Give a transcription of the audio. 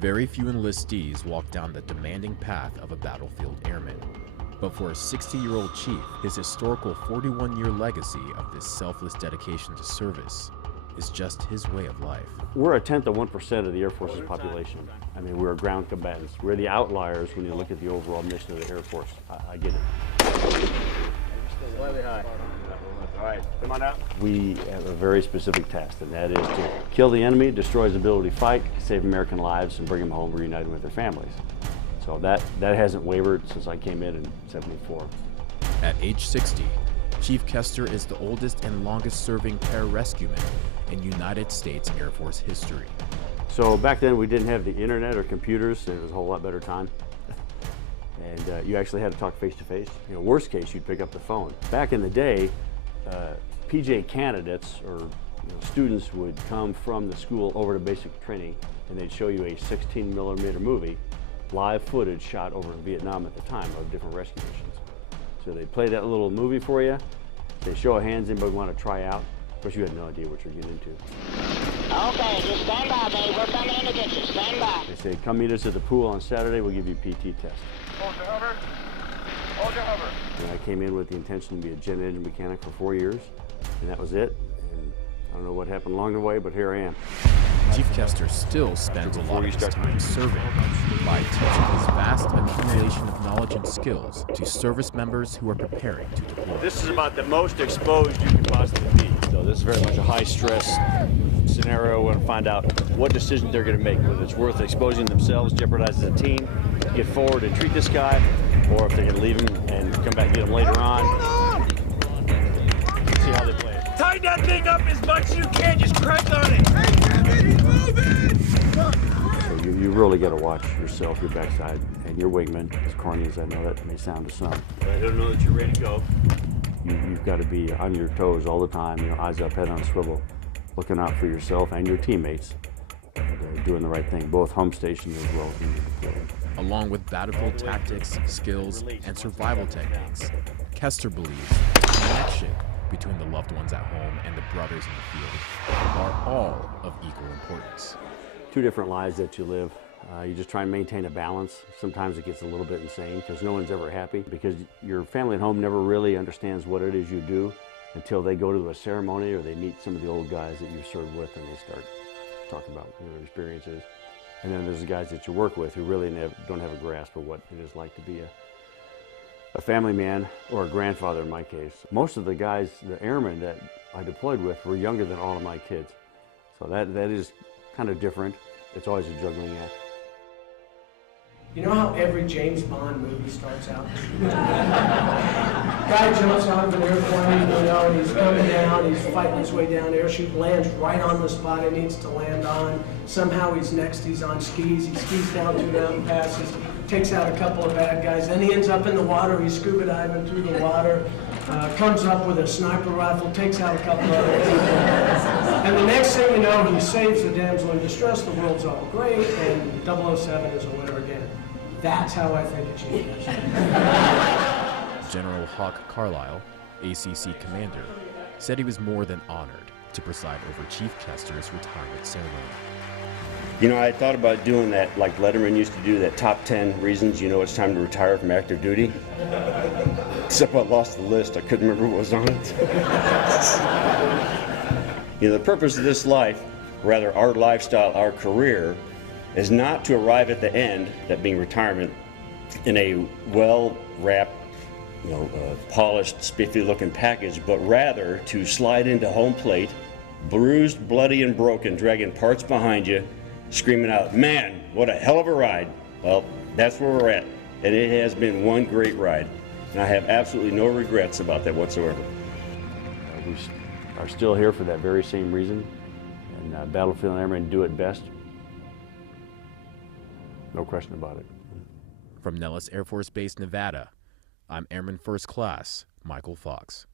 Very few enlistees walk down the demanding path of a battlefield airman. But for a 60-year-old chief, his historical 41-year legacy of this selfless dedication to service is just his way of life. We're a tenth of 1% of the Air Force's population. I mean, we're ground combatants. We're the outliers when you look at the overall mission of the Air Force. I get it. Slightly high. All right, come on out. We have a very specific task, and that is to kill the enemy, destroy his ability to fight, save American lives, and bring them home reunited with their families. So that hasn't wavered since I came in '74. At age 60, Chief Kester is the oldest and longest-serving pararescueman in United States Air Force history. So back then we didn't have the internet or computers, and it was a whole lot better time. And you actually had to talk face-to-face. You know, worst case, you'd pick up the phone. Back in the day, PJ candidates or students would come from the school over to basic training, and they'd show you a 16mm movie, live footage shot over in Vietnam at the time of different rescue missions. So they'd play that little movie for you. They show of hands, anybody want to try out? Of course, you had no idea what you're getting into. Okay, just stand by, babe. We're coming in to get you. Stand by. They say, come meet us at the pool on Saturday. We'll give you a PT test. Hold your hover. Hold your hover. And I came in with the intention to be a jet engine mechanic for 4 years, and that was it. And I don't know what happened along the way, but here I am. Chief Kester still spends a lot of his time serving by teaching his vast accumulation of knowledge and skills to service members who are preparing to deploy. This is about the most exposed you can possibly be. So this is very much a high-stress scenario. We want to find out what decision they're going to make, whether it's worth exposing themselves, jeopardizes the team, get forward and treat this guy, or if they're going to leave him and come back and get him later on. See how they play it. Tighten that thing up as much as you can. Just crank on it. Hey, Kevin, he's moving! So you really got to watch yourself, your backside, and your wingman, as corny as I know that may sound to some. I don't know that you're ready to go. You've got to be on your toes all the time, eyes up, head on a swivel, looking out for yourself and your teammates, and doing the right thing, both home station as well as in the deployment. Along with battlefield tactics, skills, and survival techniques, Kester believes the connection between the loved ones at home and the brothers in the field are all of equal importance. Two different lives that you live. You just try and maintain a balance. Sometimes it gets a little bit insane because no one's ever happy, because your family at home never really understands what it is you do until they go to a ceremony or they meet some of the old guys that you served with and they start talking about their experiences. And then there's the guys that you work with who really don't have a grasp of what it is like to be a family man or a grandfather in my case. Most of the guys, the airmen that I deployed with, were younger than all of my kids. So that is kind of different. It's always a juggling act. You know how every James Bond movie starts out? Guy jumps out of an airplane, and he's coming down, he's fighting his way down, airchute lands right on the spot he needs to land on. Somehow he's on skis, he skis down 2 mountain passes, takes out a couple of bad guys, then he ends up in the water, he's scuba diving through the water, comes up with a sniper rifle, takes out a couple of other people. And the next thing you know, he saves the damsel in distress, the world's all great, and 007 is a winner again. That's how I think it changes. General Hawk Carlisle, ACC commander, said he was more than honored to preside over Chief Kester's retirement ceremony. You know, I thought about doing that like Letterman used to do, that top 10 reasons you know it's time to retire from active duty. Except I lost the list. I couldn't remember what was on it. You know, the purpose of this life, rather our lifestyle, our career, is not to arrive at the end, that being retirement, in a well-wrapped, polished, spiffy-looking package, but rather to slide into home plate, bruised, bloody, and broken, dragging parts behind you, screaming out, "Man, what a hell of a ride!" Well, that's where we're at, and it has been one great ride, and I have absolutely no regrets about that whatsoever. We are still here for that very same reason, and Battlefield Airmen do it best. No question about it. From Nellis Air Force Base, Nevada, I'm Airman First Class Mychal Fox.